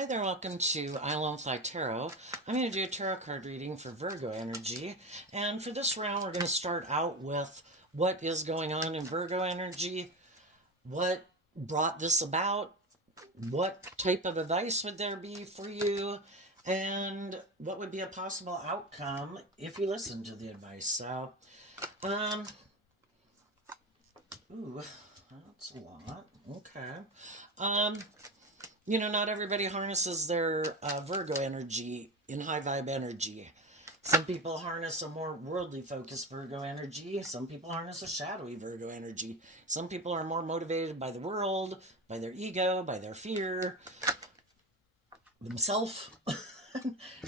Hi there, welcome to I Alone Fly Tarot. I'm going to do a tarot card reading for Virgo energy. And for this round, we're going to start out with what is going on in Virgo energy, what brought this about, what type of advice would there be for you, and what would be a possible outcome if you listen to the advice. Um, ooh, that's a lot. Okay. Um, not everybody harnesses their Virgo energy in high vibe energy. Some people harness a more worldly focused Virgo energy. Some people harness a shadowy Virgo energy. Some people are more motivated by the world, by their ego, by their fear, themselves.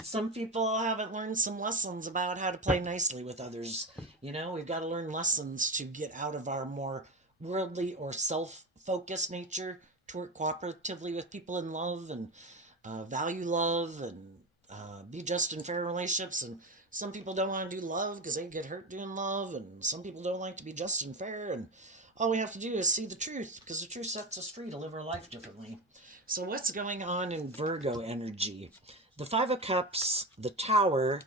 Some people haven't learned some lessons about how to play nicely with others. We've got to learn lessons to get out of our more worldly or self focused nature to work cooperatively with people in love and value love and be just and fair relationships. And some people don't want to do love because they get hurt doing love. And some people don't like to be just and fair. And all we have to do is see the truth because the truth sets us free to live our life differently. So, what's going on in Virgo energy? The Five of Cups, the Tower,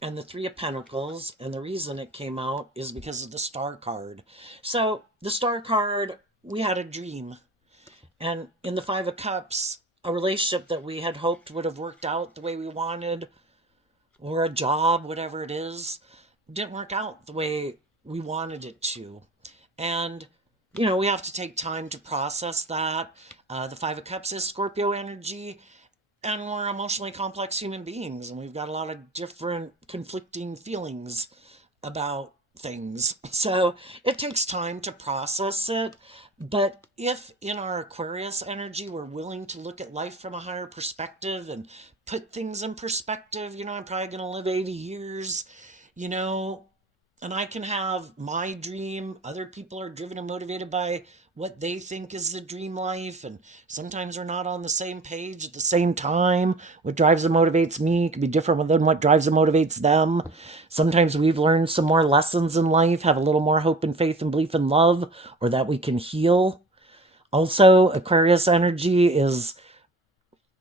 and the Three of Pentacles. And the reason it came out is because of the Star card. So, the Star card, we had a dream. And in the Five of Cups, a relationship that we had hoped would have worked out the way we wanted, or a job, whatever it is, didn't work out the way we wanted it to. And, we have to take time to process that. The Five of Cups is Scorpio energy, and we're emotionally complex human beings, and we've got a lot of different conflicting feelings about things. So it takes time to process it. But if in our Aquarius energy we're willing to look at life from a higher perspective and put things in perspective, I'm probably going to live 80 years, you know, and I can have my dream. Other people are driven and motivated by what they think is the dream life. And sometimes we're not on the same page at the same time. What drives and motivates me could be different than what drives and motivates them. Sometimes we've learned some more lessons in life, have a little more hope and faith and belief in love, or that we can heal. Also, Aquarius energy is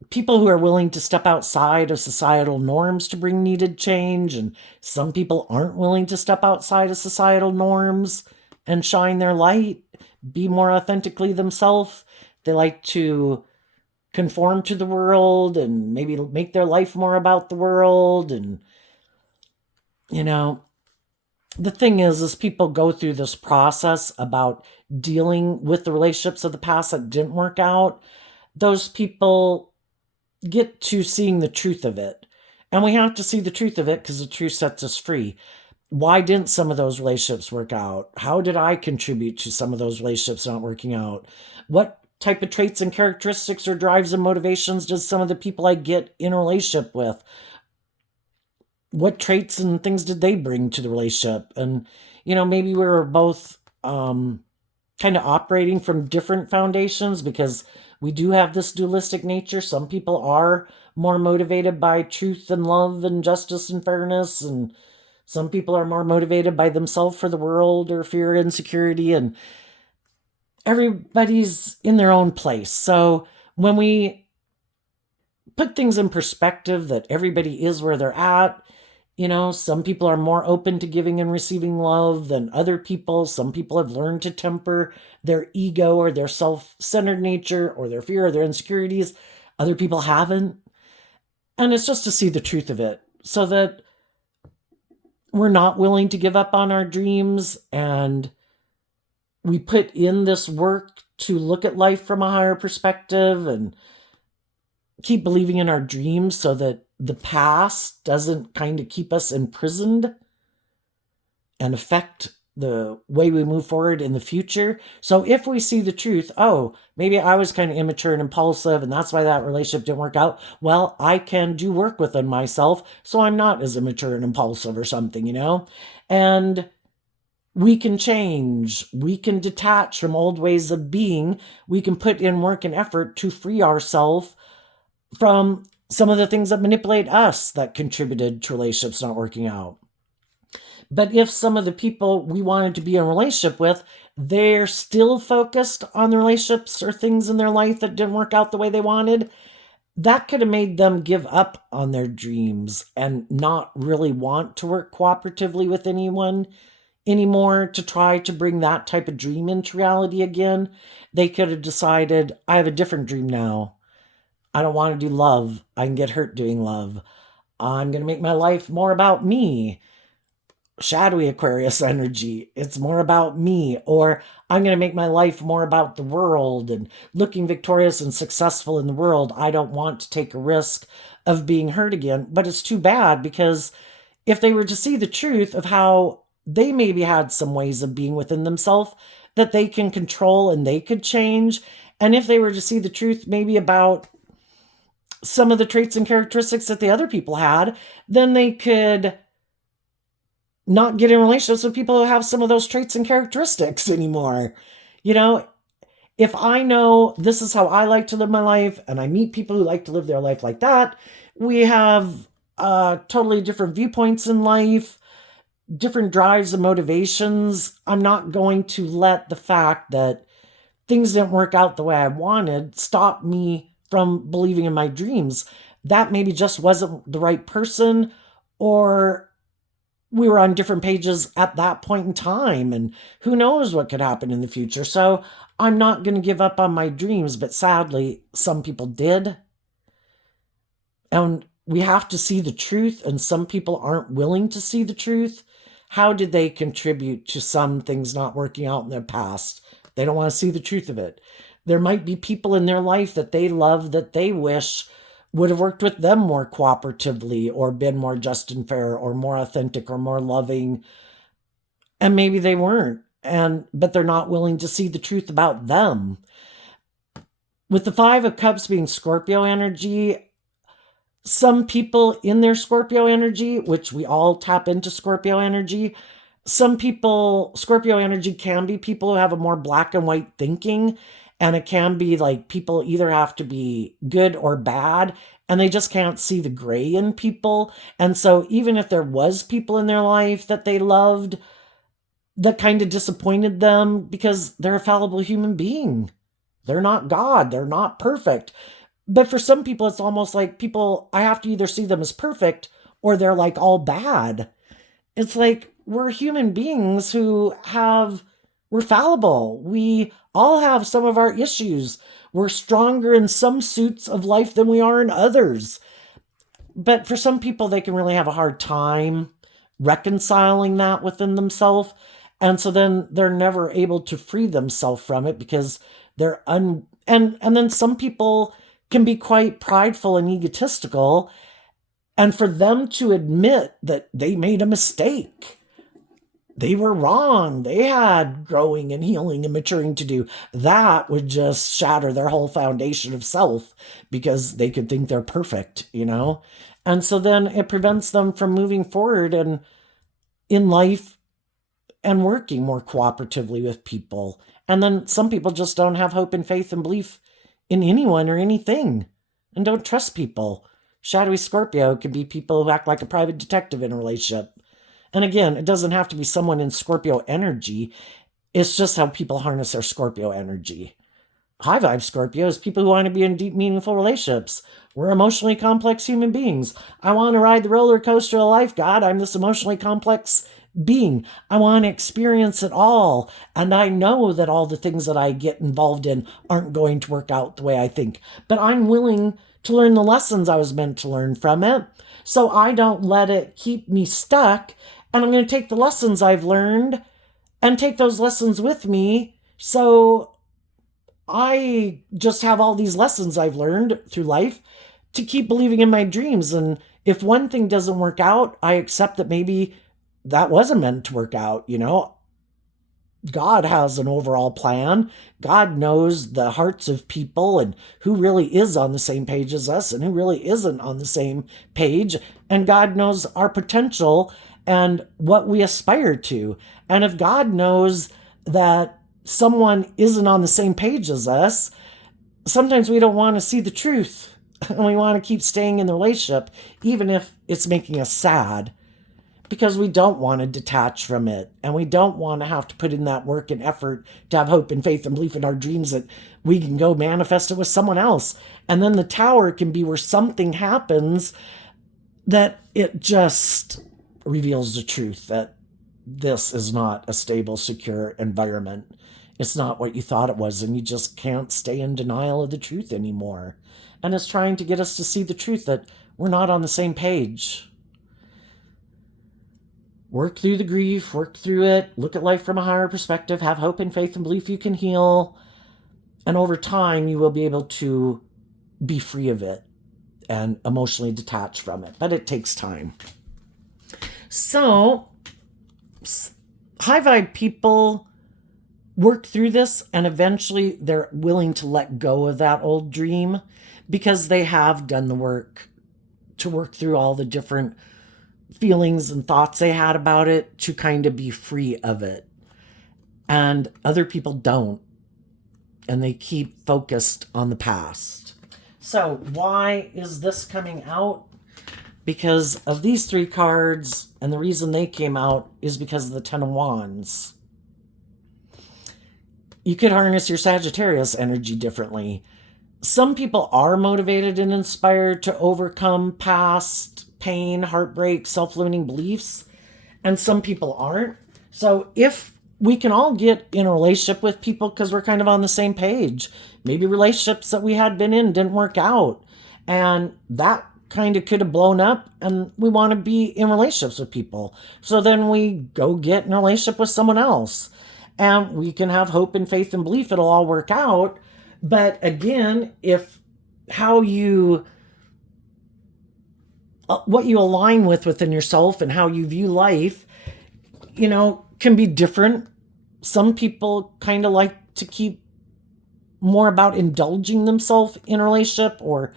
people who are willing to step outside of societal norms to bring needed change, and some people aren't willing to step outside of societal norms and shine their light, be more authentically themselves. They like to conform to the world and maybe make their life more about the world. And the thing is people go through this process about dealing with the relationships of the past that didn't work out. Those people get to seeing the truth of it. And we have to see the truth of it because the truth sets us free. Why didn't some of those relationships work out? How did I contribute to some of those relationships not working out? What type of traits and characteristics or drives and motivations does some of the people I get in a relationship with? What traits and things did they bring to the relationship? And, maybe we were both kind of operating from different foundations because we do have this dualistic nature. Some people are more motivated by truth and love and justice and fairness, and some people are more motivated by themselves for the world or fear and insecurity, and everybody's in their own place. So when we put things in perspective that everybody is where they're at, some people are more open to giving and receiving love than other people. Some people have learned to temper their ego or their self-centered nature or their fear or their insecurities. Other people haven't. And it's just to see the truth of it so that we're not willing to give up on our dreams, and we put in this work to look at life from a higher perspective and keep believing in our dreams so that the past doesn't kind of keep us imprisoned and affect the way we move forward in the future. So if we see the truth, maybe I was kind of immature and impulsive and that's why that relationship didn't work out. Well, I can do work within myself so I'm not as immature and impulsive or something, And we can change. We can detach from old ways of being. We can put in work and effort to free ourselves from some of the things that manipulate us that contributed to relationships not working out. But if some of the people we wanted to be in a relationship with, they're still focused on the relationships or things in their life that didn't work out the way they wanted, that could have made them give up on their dreams and not really want to work cooperatively with anyone anymore to try to bring that type of dream into reality again. They could have decided, I have a different dream now. I don't want to do love. I can get hurt doing love. I'm going to make my life more about me. Shadowy Aquarius energy. It's more about me. Or I'm going to make my life more about the world and looking victorious and successful in the world. I don't want to take a risk of being hurt again. But it's too bad, because if they were to see the truth of how they maybe had some ways of being within themselves that they can control and they could change, and if they were to see the truth maybe about some of the traits and characteristics that the other people had, then they could not get in relationships with people who have some of those traits and characteristics anymore. You know, if I know this is how I like to live my life and I meet people who like to live their life like that, we have totally different viewpoints in life, different drives and motivations. I'm not going to let the fact that things didn't work out the way I wanted stop me from believing in my dreams. That maybe just wasn't the right person, or we were on different pages at that point in time, and who knows what could happen in the future. So I'm not going to give up on my dreams, but sadly, some people did. And we have to see the truth, and some people aren't willing to see the truth. How did they contribute to some things not working out in their past? They don't want to see the truth of it. There might be people in their life that they love that they wish would have worked with them more cooperatively, or been more just and fair, or more authentic, or more loving. And maybe they weren't. But they're not willing to see the truth about them. With the Five of Cups being Scorpio energy, some people in their Scorpio energy, which we all tap into Scorpio energy, some people, Scorpio energy can be people who have a more black and white thinking. And it can be like people either have to be good or bad, and they just can't see the gray in people. And so even if there was people in their life that they loved that kind of disappointed them, because they're a fallible human being. They're not God. They're not perfect. But for some people, it's almost like people, I have to either see them as perfect or they're like all bad. It's like we're human beings we're fallible. We all have some of our issues. We're stronger in some suits of life than we are in others. But for some people, they can really have a hard time reconciling that within themselves. And so then they're never able to free themselves from it, because they're and then some people can be quite prideful and egotistical. And for them to admit that they made a mistake, they were wrong, they had growing and healing and maturing to do, that would just shatter their whole foundation of self, because they could think they're perfect, And so then it prevents them from moving forward and in life and working more cooperatively with people. And then some people just don't have hope and faith and belief in anyone or anything, and don't trust people. Shadowy Scorpio can be people who act like a private detective in a relationship. And again, it doesn't have to be someone in Scorpio energy. It's just how people harness their Scorpio energy. High vibe Scorpios, people who want to be in deep, meaningful relationships. We're emotionally complex human beings. I want to ride the roller coaster of life, God. I'm this emotionally complex being. I want to experience it all. And I know that all the things that I get involved in aren't going to work out the way I think. But I'm willing to learn the lessons I was meant to learn from it, so I don't let it keep me stuck. And I'm going to take the lessons I've learned and take those lessons with me. So I just have all these lessons I've learned through life to keep believing in my dreams. And if one thing doesn't work out, I accept that maybe that wasn't meant to work out. God has an overall plan. God knows the hearts of people and who really is on the same page as us and who really isn't on the same page. And God knows our potential and what we aspire to. And if God knows that someone isn't on the same page as us, sometimes we don't want to see the truth. And we want to keep staying in the relationship, even if it's making us sad. because we don't want to detach from it, and we don't want to have to put in that work and effort to have hope and faith and belief in our dreams that we can go manifest it with someone else. And then the tower can be where something happens that it just reveals the truth that this is not a stable, secure environment. It's not what you thought it was, and you just can't stay in denial of the truth anymore. And it's trying to get us to see the truth that we're not on the same page. Work through the grief, work through it, look at life from a higher perspective, have hope and faith and belief you can heal. And over time, you will be able to be free of it and emotionally detached from it. But it takes time. So, high vibe people work through this, and eventually they're willing to let go of that old dream because they have done the work to work through all the different feelings and thoughts they had about it to kind of be free of it. And other people don't, and they keep focused on the past. So why is this coming out? Because of these three cards, and the reason they came out is because of the Ten of Wands. You could harness your Sagittarius energy differently. Some people are motivated and inspired to overcome past pain, heartbreak, self-limiting beliefs, and some people aren't. So if we can all get in a relationship with people because we're kind of on the same page, maybe relationships that we had been in didn't work out, and that kind of could have blown up, and we want to be in relationships with people. So then we go get in a relationship with someone else, and we can have hope and faith and belief it'll all work out. But again, if how you what you align with within yourself and how you view life, can be different. Some people kind of like to keep more about indulging themselves in a relationship, or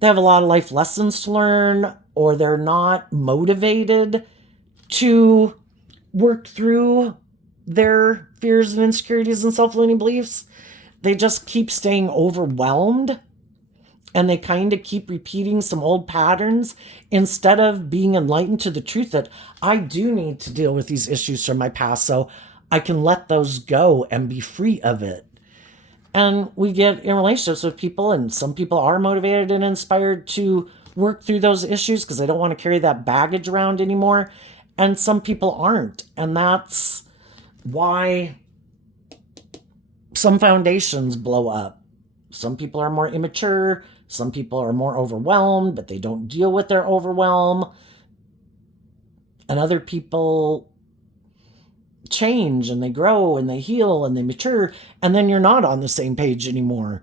they have a lot of life lessons to learn, or they're not motivated to work through their fears and insecurities and self-limiting beliefs. They just keep staying overwhelmed, and they kind of keep repeating some old patterns instead of being enlightened to the truth that I do need to deal with these issues from my past so I can let those go and be free of it. And we get in relationships with people, and some people are motivated and inspired to work through those issues because they don't want to carry that baggage around anymore. And some people aren't. And that's why some foundations blow up. Some people are more immature. Some people are more overwhelmed, but they don't deal with their overwhelm. And other people change, and they grow, and they heal, and they mature, and then you're not on the same page anymore.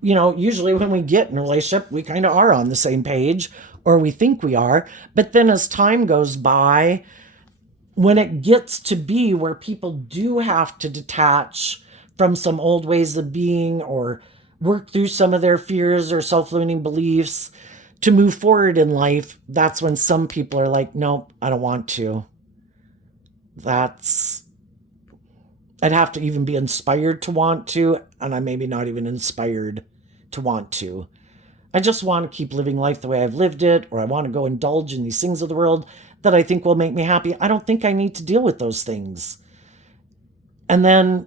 Usually when we get in a relationship, we kind of are on the same page, or we think we are. But then as time goes by, when it gets to be where people do have to detach from some old ways of being, or work through some of their fears or self-limiting beliefs to move forward in life, that's when some people are like, nope, I don't want to. I'd have to even be inspired to want to, and I'm maybe not even inspired to want to. I just want to keep living life the way I've lived it, or I want to go indulge in these things of the world that I think will make me happy. I don't think I need to deal with those things. And then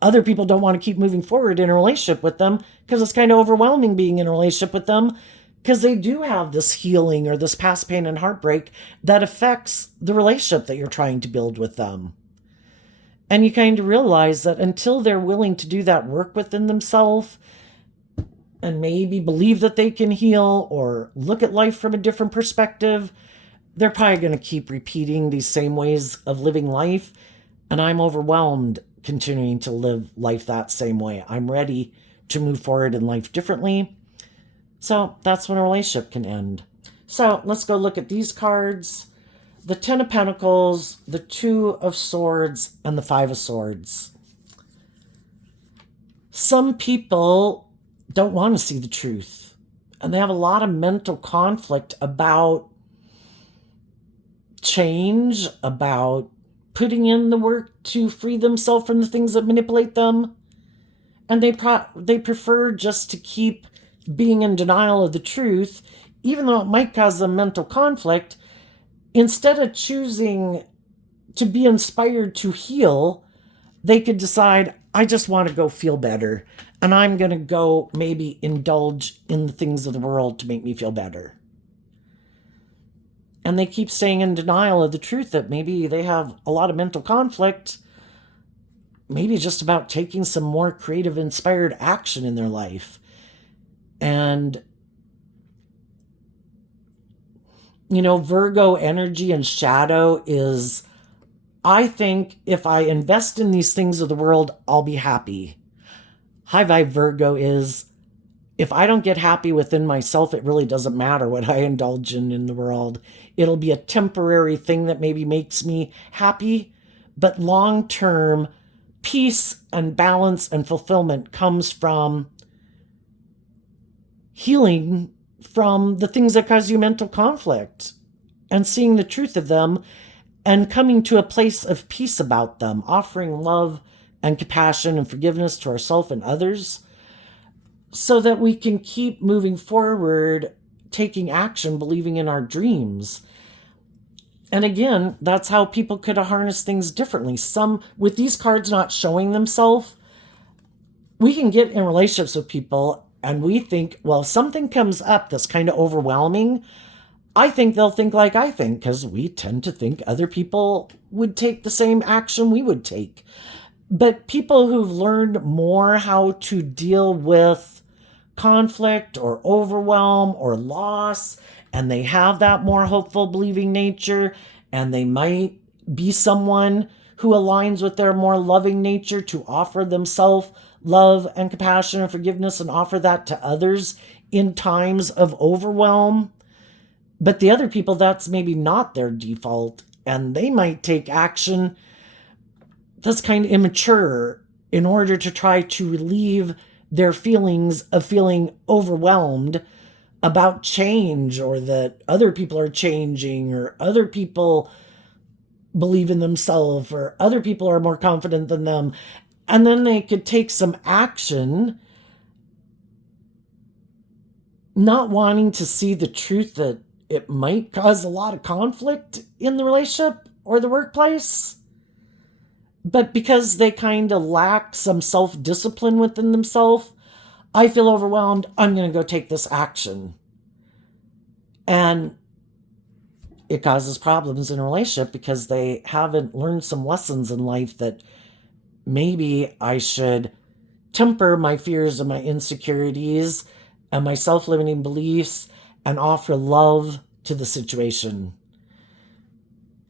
other people don't want to keep moving forward in a relationship with them because it's kind of overwhelming being in a relationship with them, because they do have this healing or this past pain and heartbreak that affects the relationship that you're trying to build with them. And you kind of realize that until they're willing to do that work within themselves and maybe believe that they can heal or look at life from a different perspective, they're probably going to keep repeating these same ways of living life. And I'm overwhelmed continuing to live life that same way. I'm ready to move forward in life differently. So that's when a relationship can end. So let's go look at these cards. The Ten of Pentacles, the Two of Swords, and the Five of Swords. Some people don't want to see the truth, and they have a lot of mental conflict about change, about putting in the work to free themselves from the things that manipulate them. And they prefer just to keep being in denial of the truth, even though it might cause them mental conflict. instead of choosing to be inspired to heal, they could decide, I just want to go feel better. And I'm going to go maybe indulge in the things of the world to make me feel better. And they keep staying in denial of the truth that maybe they have a lot of mental conflict. Maybe just about taking some more creative, inspired action in their life. And, Virgo energy and shadow is, I think if I invest in these things of the world, I'll be happy. High vibe Virgo is, if I don't get happy within myself, it really doesn't matter what I indulge in the world. It'll be a temporary thing that maybe makes me happy, but long-term peace and balance and fulfillment comes from healing from the things that cause you mental conflict and seeing the truth of them and coming to a place of peace about them, offering love and compassion and forgiveness to ourselves and others so that we can keep moving forward, taking action, believing in our dreams. And again, that's how people could harness things differently. Some, with these cards not showing themselves, we can get in relationships with people and we think, well, if something comes up that's kind of overwhelming, I think they'll think like I think, because we tend to think other people would take the same action we would take. But people who've learned more how to deal with conflict or overwhelm or loss, and they have that more hopeful, believing nature, and they might be someone who aligns with their more loving nature to offer themselves love and compassion and forgiveness and offer that to others in times of overwhelm. But the other people, that's maybe not their default, and they might take action that's kind of immature in order to try to relieve their feelings of feeling overwhelmed about change, or that other people are changing, or other people believe in themselves, or other people are more confident than them. And then they could take some action, not wanting to see the truth that it might cause a lot of conflict in the relationship or the workplace. But because they kind of lack some self-discipline within themselves, I feel overwhelmed, I'm going to go take this action. And it causes problems in a relationship because they haven't learned some lessons in life that maybe I should temper my fears and my insecurities and my self-limiting beliefs and offer love to the situation.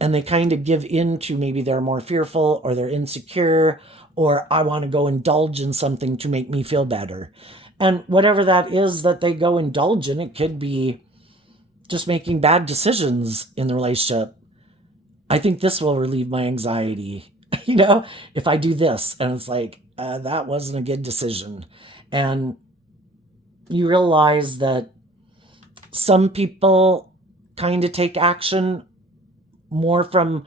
And they kind of give in to maybe they're more fearful or they're insecure, or I want to go indulge in something to make me feel better. And whatever that is that they go indulge in, it could be just making bad decisions in the relationship. I think this will relieve my anxiety. If I do this, and it's like, that wasn't a good decision. And you realize that some people kind of take action more from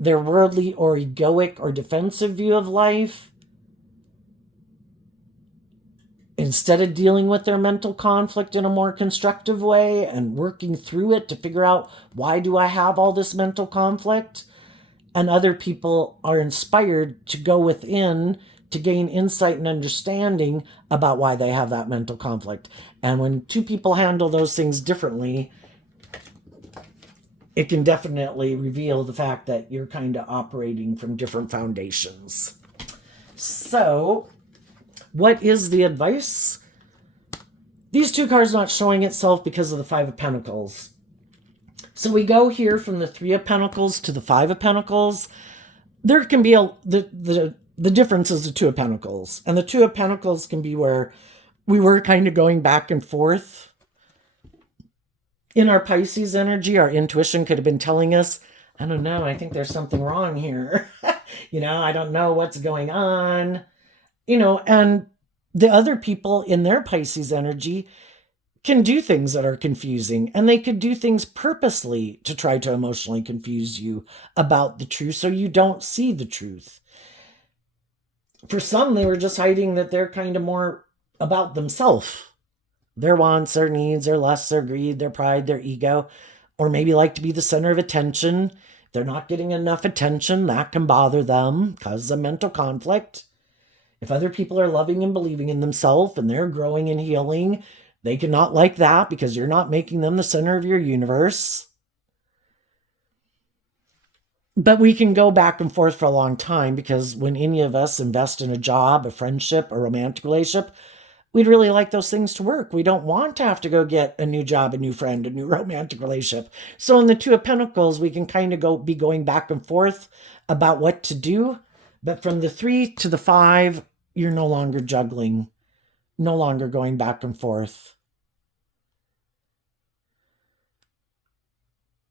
their worldly or egoic or defensive view of life instead of dealing with their mental conflict in a more constructive way and working through it to figure out, why do I have all this mental conflict? And other people are inspired to go within to gain insight and understanding about why they have that mental conflict. And when two people handle those things differently, it can definitely reveal the fact that you're kind of operating from different foundations. So, what is the advice? These two cards not showing itself because of the Five of Pentacles. So we go here from the Three of Pentacles to the Five of Pentacles. There can be the difference is the Two of Pentacles. And the Two of Pentacles can be where we were kind of going back and forth. In our Pisces energy, our intuition could have been telling us, I don't know, I think there's something wrong here. I don't know what's going on. And the other people in their Pisces energy can do things that are confusing, and they could do things purposely to try to emotionally confuse you about the truth so you don't see the truth. For some, they were just hiding that they're kind of more about themselves. Their wants, their needs, their lusts, their greed, their pride, their ego. or maybe like to be the center of attention. If they're not getting enough attention, that can bother them, cause a mental conflict. If other people are loving and believing in themselves and they're growing and healing, they cannot like that because you're not making them the center of your universe. But we can go back and forth for a long time because when any of us invest in a job, a friendship, a romantic relationship, we'd really like those things to work. We don't want to have to go get a new job, a new friend, a new romantic relationship. So in the Two of Pentacles, we can kind of be going back and forth about what to do. But from the 3 to the 5, you're no longer juggling, no longer going back and forth.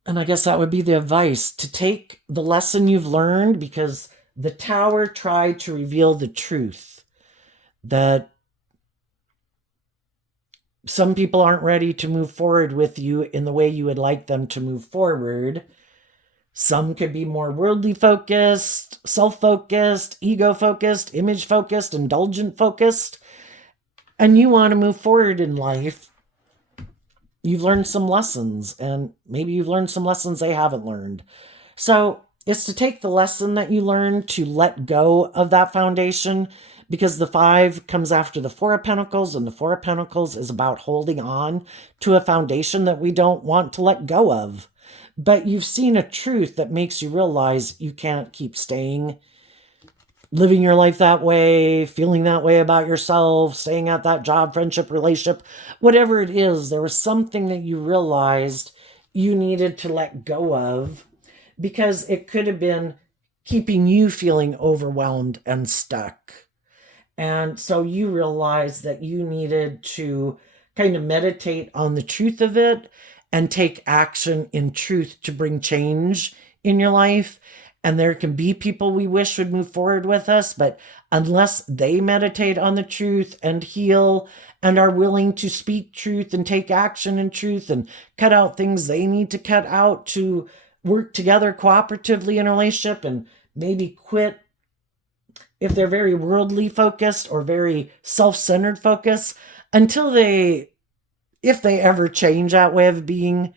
And I guess that would be the advice, to take the lesson you've learned, because the Tower tried to reveal the truth that some people aren't ready to move forward with you in the way you would like them to move forward. Some could be more worldly focused, self-focused, ego-focused, image-focused, indulgent-focused. And you want to move forward in life. You've learned some lessons, and maybe you've learned some lessons they haven't learned. So it's to take the lesson that you learned, to let go of that foundation, because the 5 comes after the 4 of Pentacles, and the 4 of Pentacles is about holding on to a foundation that we don't want to let go of. But you've seen a truth that makes you realize you can't keep staying, living your life that way, feeling that way about yourself, staying at that job, friendship, relationship, whatever it is. There was something that you realized you needed to let go of, because it could have been keeping you feeling overwhelmed and stuck. And so you realized that you needed to kind of meditate on the truth of it and take action in truth to bring change in your life. And there can be people we wish would move forward with us, but unless they meditate on the truth and heal and are willing to speak truth and take action in truth and cut out things they need to cut out to work together cooperatively in a relationship, and maybe quit if they're very worldly focused or very self-centered focused, until if they ever change that way of being,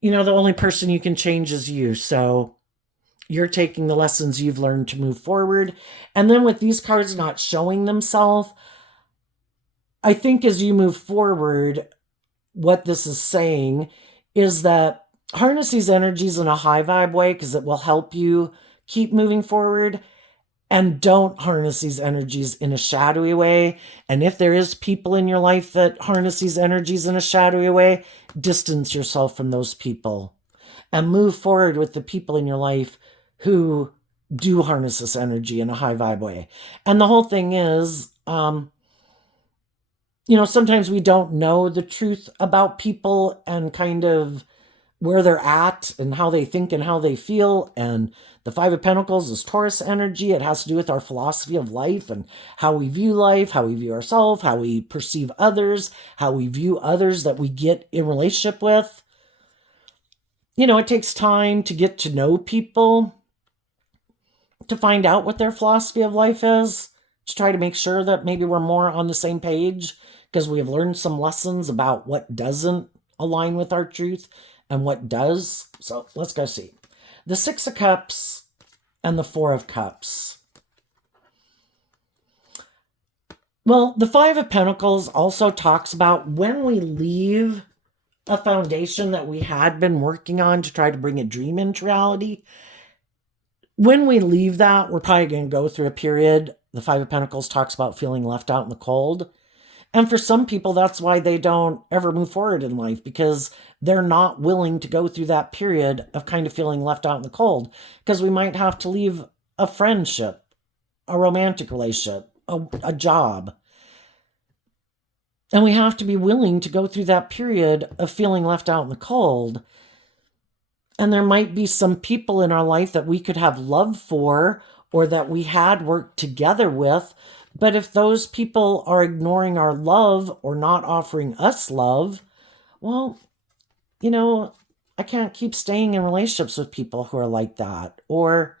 the only person you can change is you. So you're taking the lessons you've learned to move forward. And then with these cards not showing themselves, I think as you move forward, what this is saying is that harness these energies in a high vibe way, because it will help you keep moving forward. And don't harness these energies in a shadowy way. And if there is people in your life that harness these energies in a shadowy way, distance yourself from those people and move forward with the people in your life who do harness this energy in a high vibe way. And the whole thing is, sometimes we don't know the truth about people and kind of where they're at and how they think and how they feel. And the 5 of Pentacles is Taurus energy. It has to do with our philosophy of life and how we view life, how we view ourselves, how we perceive others, how we view others that we get in relationship with. It takes time to get to know people, to find out what their philosophy of life is, to try to make sure that maybe we're more on the same page, because we have learned some lessons about what doesn't align with our truth and what does. So let's go see. The 6 of Cups and the 4 of Cups. Well, the 5 of Pentacles also talks about when we leave a foundation that we had been working on to try to bring a dream into reality. When we leave that, we're probably going to go through a period. The 5 of Pentacles talks about feeling left out in the cold. And for some people, that's why they don't ever move forward in life, because they're not willing to go through that period of kind of feeling left out in the cold. Because we might have to leave a friendship, a romantic relationship, a job. And we have to be willing to go through that period of feeling left out in the cold. And there might be some people in our life that we could have love for, or that we had worked together with. But if those people are ignoring our love or not offering us love, well, I can't keep staying in relationships with people who are like that. Or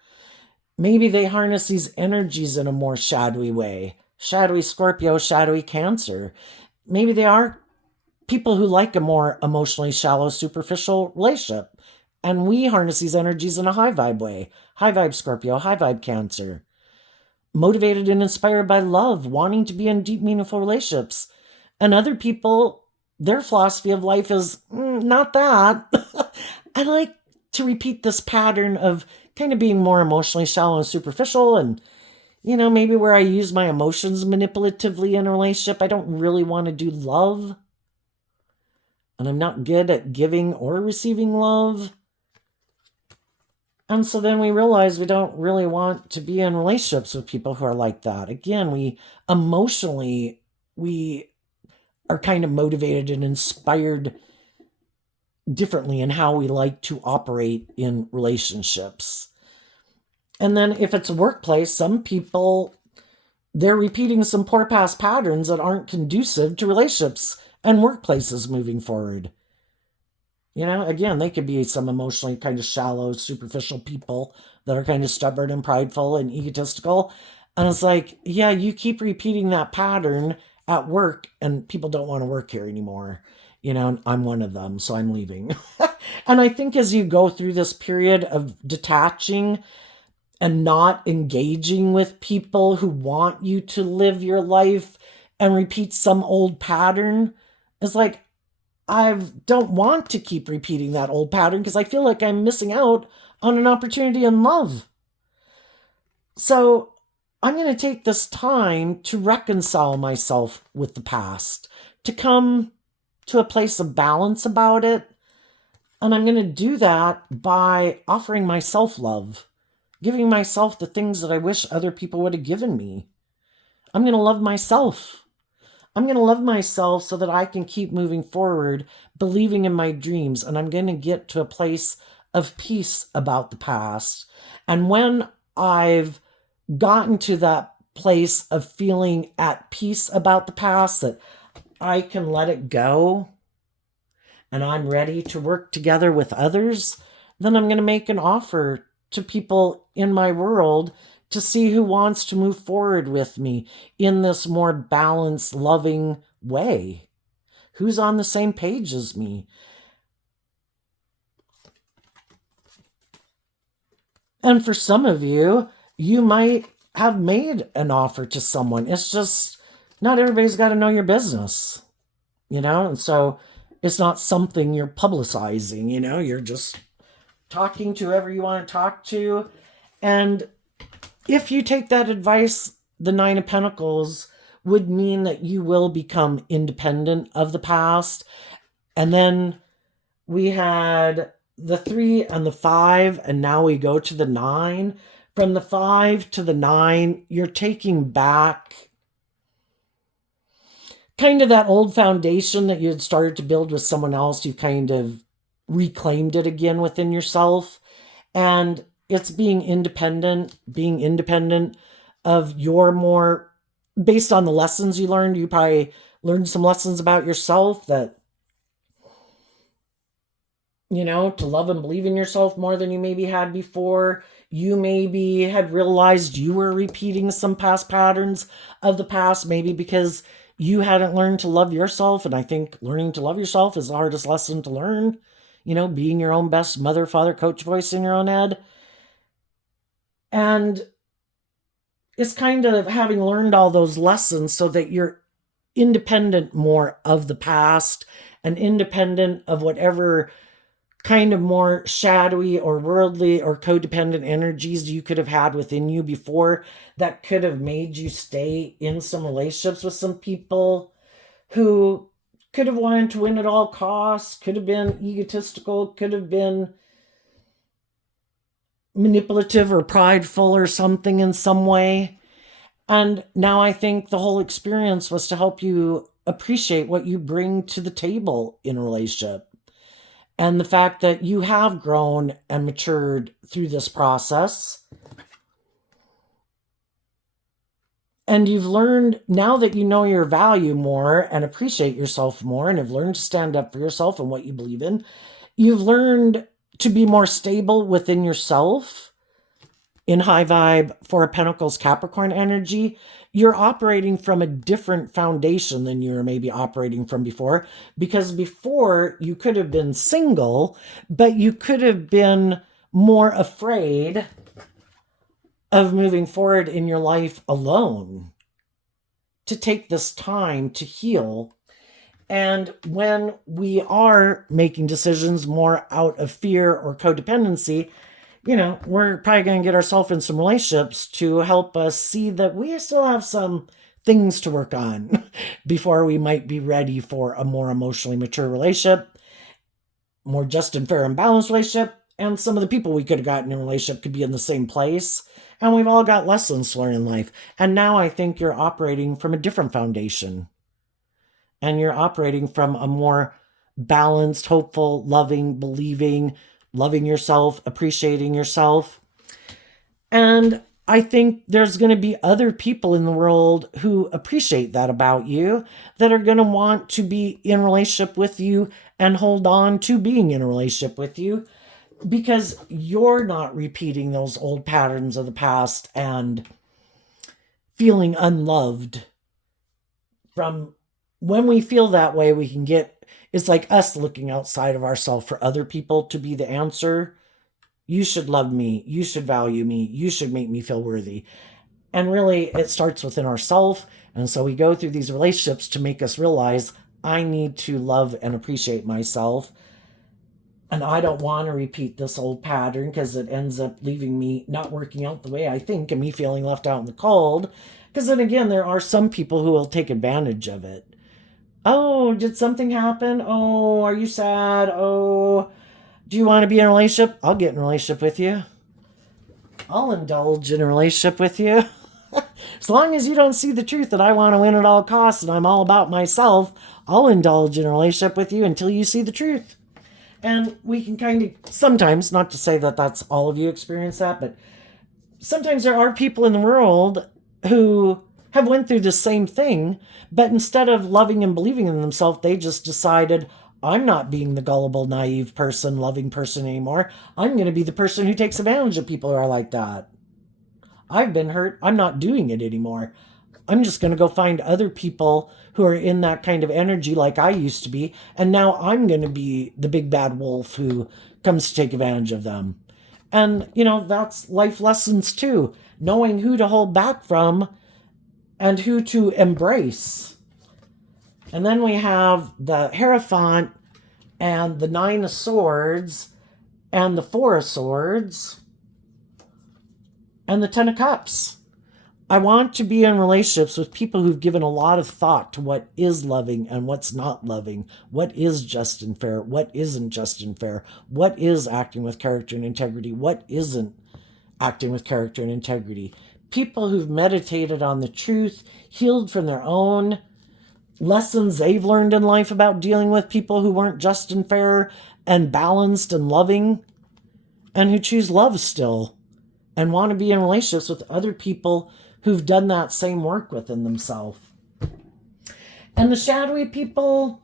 maybe they harness these energies in a more shadowy way. Shadowy Scorpio, shadowy Cancer. Maybe they are people who like a more emotionally shallow, superficial relationship. And we harness these energies in a high vibe way. High vibe Scorpio, high vibe Cancer. Motivated and inspired by love, wanting to be in deep, meaningful relationships. And other people, their philosophy of life is not that. I like to repeat this pattern of kind of being more emotionally shallow and superficial, and maybe where I use my emotions manipulatively in a relationship. I don't really want to do love, and I'm not good at giving or receiving love. And so then we realize we don't really want to be in relationships with people who are like that. Again, we are kind of motivated and inspired differently in how we like to operate in relationships. And then if it's a workplace, some people, they're repeating some poor past patterns that aren't conducive to relationships and workplaces moving forward. Again, they could be some emotionally kind of shallow, superficial people that are kind of stubborn and prideful and egotistical. And it's like, yeah, you keep repeating that pattern at work and people don't want to work here anymore. I'm one of them, so I'm leaving. And I think as you go through this period of detaching and not engaging with people who want you to live your life and repeat some old pattern, it's like, I don't want to keep repeating that old pattern because I feel like I'm missing out on an opportunity in love. So I'm going to take this time to reconcile myself with the past, to come to a place of balance about it. And I'm going to do that by offering myself love, giving myself the things that I wish other people would have given me. I'm going to love myself. I'm going to love myself so that I can keep moving forward, believing in my dreams, and I'm going to get to a place of peace about the past. And when I've gotten to that place of feeling at peace about the past, that I can let it go, and I'm ready to work together with others, then I'm going to make an offer to people in my world to see who wants to move forward with me in this more balanced, loving way. Who's on the same page as me? And for some of you, you might have made an offer to someone. It's just not everybody's got to know your business, and so it's not something you're publicizing, you're just talking to whoever you want to talk to. And if you take that advice, the Nine of Pentacles would mean that you will become independent of the past. And then we had the 3 and the 5, and now we go to the 9. From the 5 to the 9, you're taking back kind of that old foundation that you had started to build with someone else. You've kind of reclaimed it again within yourself. And it's being independent of your more, based on the lessons you learned. You probably learned some lessons about yourself that, to love and believe in yourself more than you maybe had before. You maybe had realized you were repeating some past patterns of the past, maybe because you hadn't learned to love yourself. And I think learning to love yourself is the hardest lesson to learn. Being your own best mother, father, coach voice in your own head. And it's kind of having learned all those lessons so that you're independent more of the past and independent of whatever kind of more shadowy or worldly or codependent energies you could have had within you before that could have made you stay in some relationships with some people who could have wanted to win at all costs, could have been egotistical, could have been manipulative or prideful or something in some way. And now I think the whole experience was to help you appreciate what you bring to the table in a relationship. And the fact that you have grown and matured through this process. And you've learned, now that you know your value more and appreciate yourself more and have learned to stand up for yourself and what you believe in, you've learned to be more stable within yourself. in high vibe Four of Pentacles Capricorn energy, you're operating from a different foundation than you were maybe operating from before. Because before you could have been single, but you could have been more afraid of moving forward in your life alone, to take this time to heal. And when we are making decisions more out of fear or codependency, we're probably going to get ourselves in some relationships to help us see that we still have some things to work on before we might be ready for a more emotionally mature relationship, more just and fair and balanced relationship. And some of the people we could have gotten in a relationship could be in the same place. And we've all got lessons to learn in life. And now I think you're operating from a different foundation. And you're operating from a more balanced, hopeful, loving, believing, loving yourself, appreciating yourself. And I think there's going to be other people in the world who appreciate that about you, that are going to want to be in a relationship with you and hold on to being in a relationship with you, because you're not repeating those old patterns of the past and feeling unloved. From when we feel that way, we can get, it's like us looking outside of ourselves for other people to be the answer. You should love me. You should value me. You should make me feel worthy. And really, it starts within ourselves. And so we go through these relationships to make us realize, I need to love and appreciate myself. And I don't want to repeat this old pattern, because it ends up leaving me not working out the way I think, and me feeling left out in the cold. Because then again, there are some people who will take advantage of it. Oh, did something happen? Oh, are you sad? Oh, do you want to be in a relationship? I'll get in a relationship with you. I'll indulge in a relationship with you. As long as you don't see the truth that I want to win at all costs and I'm all about myself, I'll indulge in a relationship with you until you see the truth. And we can kind of, sometimes, not to say that that's all of you experience that, but sometimes there are people in the world who have went through the same thing, but instead of loving and believing in themselves, they just decided, I'm not being the gullible, naive person, loving person anymore. I'm going to be the person who takes advantage of people who are like that. I've been hurt. I'm not doing it anymore. I'm just going to go find other people who are in that kind of energy like I used to be. And now I'm going to be the big bad wolf who comes to take advantage of them. And, that's life lessons too. Knowing who to hold back from and who to embrace. And then we have the Hierophant and the Nine of Swords and the Four of Swords and the Ten of Cups. I want to be in relationships with people who've given a lot of thought to what is loving and what's not loving, what is just and fair, what isn't just and fair, what is acting with character and integrity, what isn't acting with character and integrity. People who've meditated on the truth, healed from their own lessons they've learned in life about dealing with people who weren't just and fair and balanced and loving, and who choose love still and want to be in relationships with other people who've done that same work within themselves. And the shadowy people,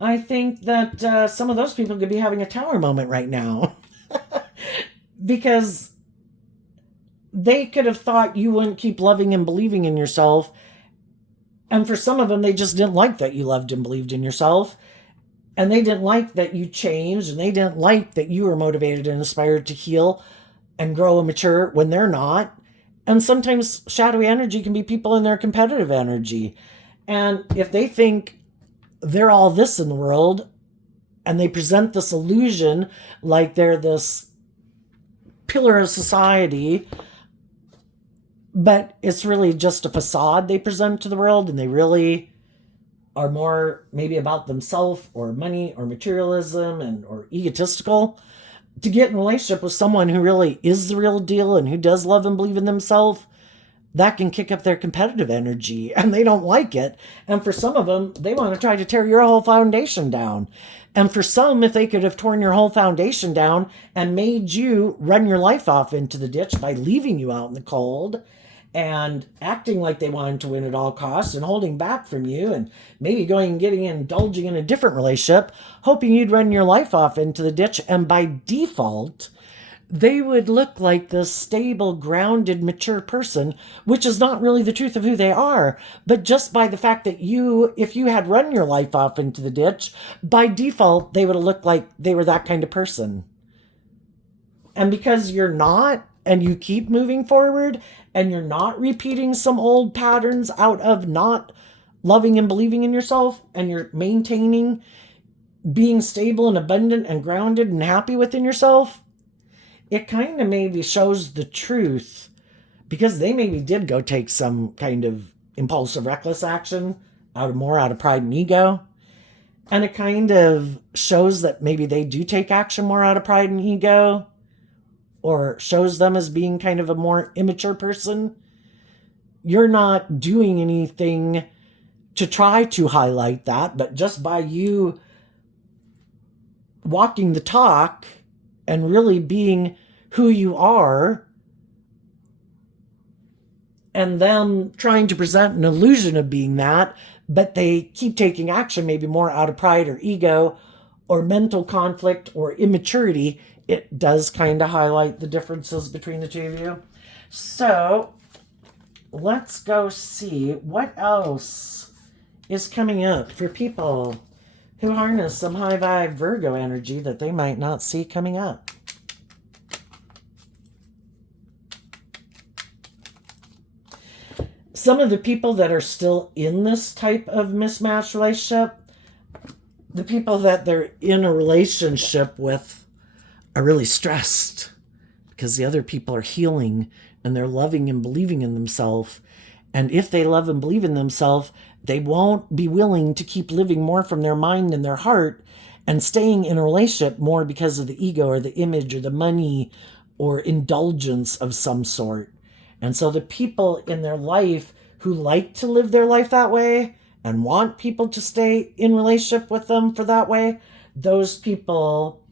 I think that some of those people could be having a tower moment right now. Because they could have thought you wouldn't keep loving and believing in yourself. And for some of them, they just didn't like that you loved and believed in yourself. And they didn't like that you changed. And they didn't like that you were motivated and inspired to heal and grow and mature when they're not. And sometimes shadowy energy can be people in their competitive energy. And if they think they're all this in the world, and they present this illusion like they're this pillar of society, but it's really just a facade they present to the world, and they really are more maybe about themselves or money or materialism and or egotistical, to get in a relationship with someone who really is the real deal and who does love and believe in themselves, that can kick up their competitive energy, and they don't like it. And for some of them, they want to try to tear your whole foundation down. And for some, if they could have torn your whole foundation down and made you run your life off into the ditch by leaving you out in the cold and acting like they wanted to win at all costs and holding back from you and maybe going and indulging in a different relationship, hoping you'd run your life off into the ditch and by default they would look like this stable, grounded, mature person, which is not really the truth of who they are. But just by the fact that if you had run your life off into the ditch, by default, they would have looked like they were that kind of person. And because you're not, and you keep moving forward, and you're not repeating some old patterns out of not loving and believing in yourself, and you're maintaining being stable and abundant and grounded and happy within yourself, it kind of maybe shows the truth, because they maybe did go take some kind of impulsive, reckless action out of pride and ego. And it kind of shows that maybe they do take action more out of pride and ego, or shows them as being kind of a more immature person. You're not doing anything to try to highlight that, but just by you walking the talk and really being who you are, and them trying to present an illusion of being that, but they keep taking action maybe more out of pride or ego or mental conflict or immaturity, it does kind of highlight the differences between the two of you. So let's go see what else is coming up for people who harness some high vibe Virgo energy that they might not see coming up. Some of the people that are still in this type of mismatched relationship, the people that they're in a relationship with are really stressed because the other people are healing and they're loving and believing in themselves. And if they love and believe in themselves, they won't be willing to keep living more from their mind and their heart and staying in a relationship more because of the ego or the image or the money or indulgence of some sort. And so the people in their life who like to live their life that way and want people to stay in relationship with them for that way, those people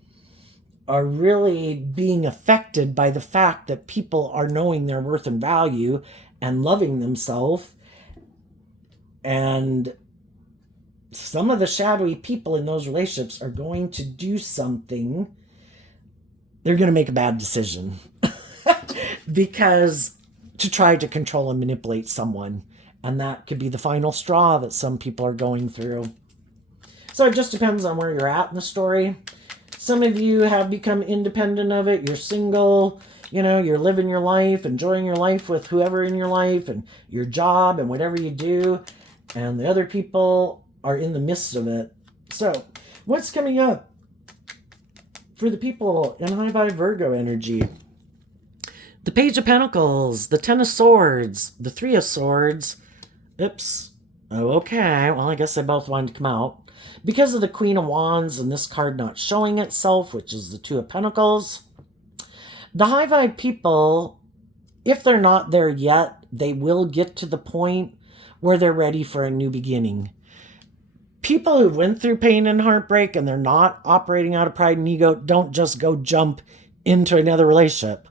are really being affected by the fact that people are knowing their worth and value and loving themselves. And some of the shadowy people in those relationships are going to do something. They're going to make a bad decision because to try to control and manipulate someone. And that could be the final straw that some people are going through. So it just depends on where you're at in the story. Some of you have become independent of it. You're single, you're living your life, enjoying your life with whoever in your life and your job and whatever you do. And the other people are in the midst of it. So what's coming up for the people in high vibe Virgo energy? The Page of Pentacles, the Ten of Swords, the Three of Swords. Oops. Oh, okay. Well, I guess they both wanted to come out. Because of the Queen of Wands and this card not showing itself, which is the Two of Pentacles, the high vibe people, if they're not there yet, they will get to the point where they're ready for a new beginning. People who went through pain and heartbreak and they're not operating out of pride and ego don't just go jump into another relationship.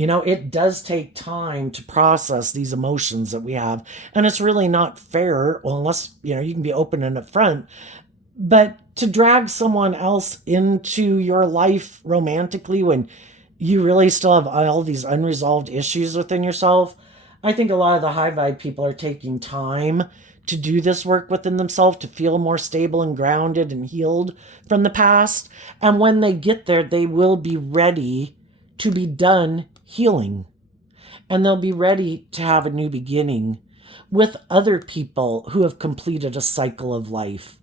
It does take time to process these emotions that we have. And it's really not fair, well, unless, you can be open and upfront. But to drag someone else into your life romantically when you really still have all these unresolved issues within yourself, I think a lot of the high vibe people are taking time to do this work within themselves, to feel more stable and grounded and healed from the past. And when they get there, they will be ready to be done healing. And they'll be ready to have a new beginning with other people who have completed a cycle of life,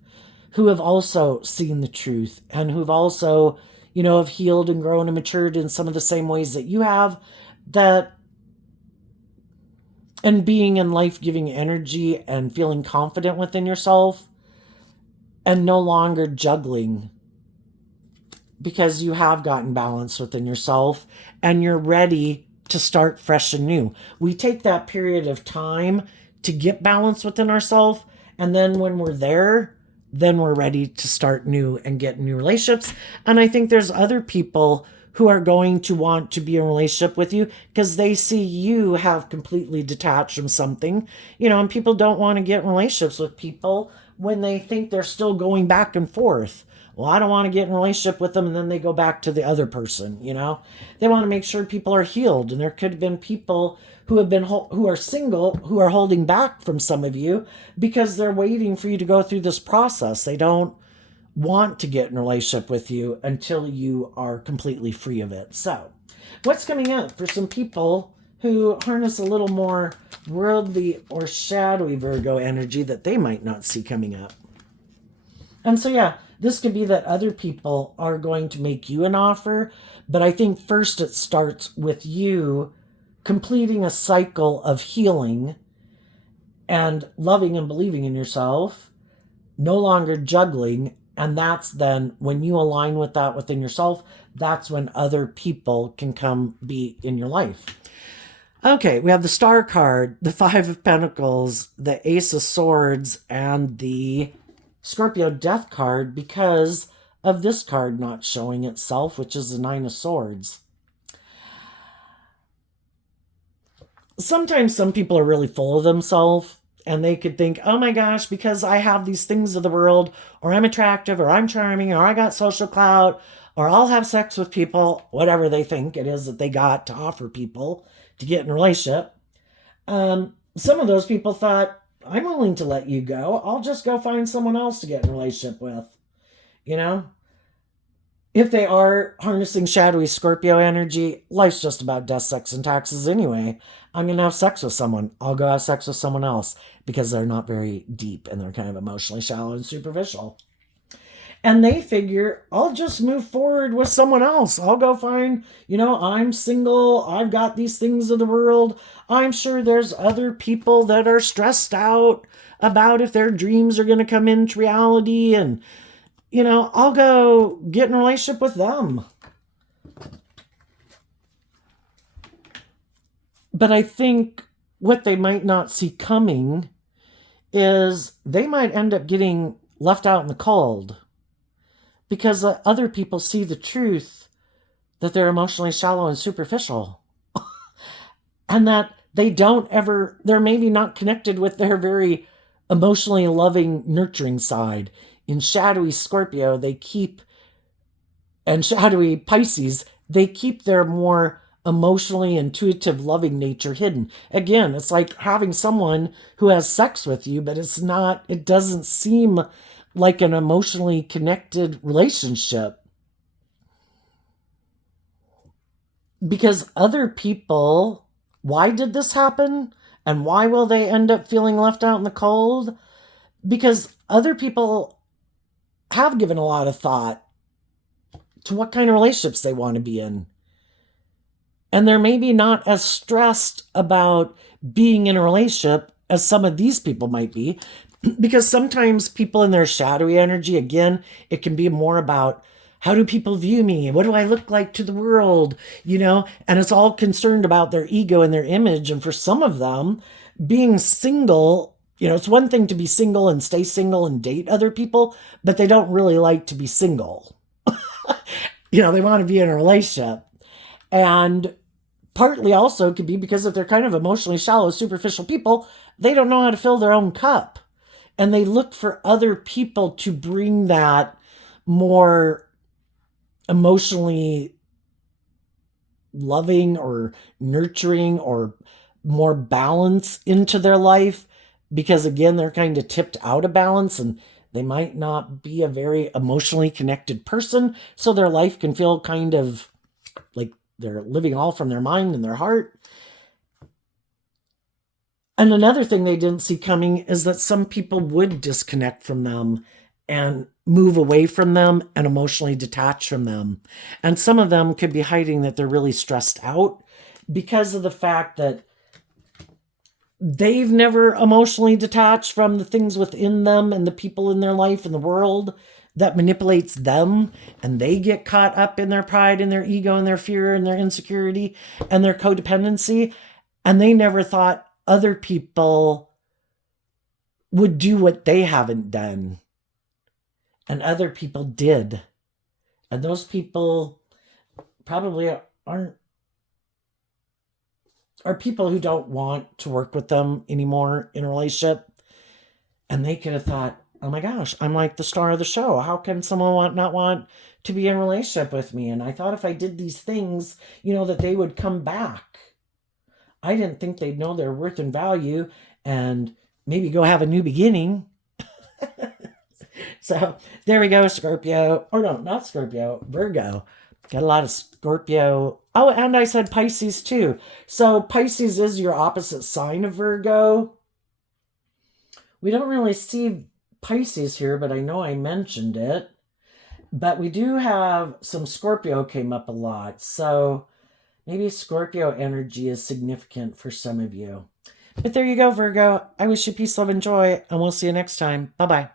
who have also seen the truth and who've also, have healed and grown and matured in some of the same ways that you have, and being in life-giving energy and feeling confident within yourself and no longer juggling, because you have gotten balance within yourself and you're ready to start fresh and new. We take that period of time to get balance within ourselves, and then when we're there, then we're ready to start new and get new relationships. And I think there's other people who are going to want to be in a relationship with you because they see you have completely detached from something, and people don't want to get in relationships with people when they think they're still going back and forth. well, I don't want to get in a relationship with them, and then they go back to the other person, you know? They want to make sure people are healed, and there could have been people who are single, who are holding back from some of you because they're waiting for you to go through this process. They don't want to get in a relationship with you until you are completely free of it. So, what's coming up for some people who harness a little more worldly or shadowy Virgo energy that they might not see coming up? And so, yeah, this could be that other people are going to make you an offer, but I think first it starts with you completing a cycle of healing and loving and believing in yourself, no longer juggling. And that's then when you align with that within yourself, that's when other people can come be in your life. Okay, we have the Star card, the Five of Pentacles, the Ace of Swords, and the Scorpio Death card because of this card not showing itself, which is the Nine of Swords. Sometimes some people are really full of themselves and they could think, oh my gosh, because I have these things of the world, or I'm attractive, or I'm charming, or I got social clout, or I'll have sex with people, whatever they think it is that they got to offer people to get in a relationship. Some of those people thought, I'm willing to let you go. I'll just go find someone else to get in a relationship with. You know? If they are harnessing shadowy Scorpio energy, life's just about death, sex, and taxes anyway. I'm going to have sex with someone. I'll go have sex with someone else because they're not very deep and they're kind of emotionally shallow and superficial. And they figure, I'll just move forward with someone else. I'll go find, I'm single. I've got these things of the world. I'm sure there's other people that are stressed out about if their dreams are going to come into reality. And, I'll go get in a relationship with them. But I think what they might not see coming is they might end up getting left out in the cold because other people see the truth that they're emotionally shallow and superficial and that they're maybe not connected with their very emotionally loving, nurturing side. In shadowy Scorpio, and shadowy Pisces, they keep their more emotionally intuitive, loving nature hidden. Again, it's like having someone who has sex with you, but it doesn't seem like an emotionally connected relationship. Because other people, why did this happen? And why will they end up feeling left out in the cold? Because other people have given a lot of thought to what kind of relationships they want to be in. And they're maybe not as stressed about being in a relationship as some of these people might be. Because sometimes people in their shadowy energy, again, it can be more about how do people view me? What do I look like to the world? And it's all concerned about their ego and their image. And for some of them, being single, it's one thing to be single and stay single and date other people, but they don't really like to be single. They want to be in a relationship. And partly also could be because if they're kind of emotionally shallow, superficial people, they don't know how to fill their own cup. And they look for other people to bring that more emotionally loving or nurturing or more balance into their life. Because again, they're kind of tipped out of balance and they might not be a very emotionally connected person. So their life can feel kind of like they're living all from their mind and their heart. And another thing they didn't see coming is that some people would disconnect from them and move away from them and emotionally detach from them. And some of them could be hiding that they're really stressed out because of the fact that they've never emotionally detached from the things within them and the people in their life and the world that manipulates them, and they get caught up in their pride and their ego and their fear and their insecurity and their codependency, and they never thought other people would do what they haven't done, and other people did. And those people probably are people who don't want to work with them anymore in a relationship. And they could have thought, oh my gosh, I'm like the star of the show. How can someone not want to be in a relationship with me? And I thought if I did these things, that they would come back. I didn't think they'd know their worth and value and maybe go have a new beginning. So there we go, Scorpio. Or no, not Scorpio, Virgo. Got a lot of Scorpio. Oh, and I said Pisces too. So Pisces is your opposite sign of Virgo. We don't really see Pisces here, but I know I mentioned it. But we do have some Scorpio came up a lot. So maybe Scorpio energy is significant for some of you. But there you go, Virgo. I wish you peace, love, and joy, and we'll see you next time. Bye bye.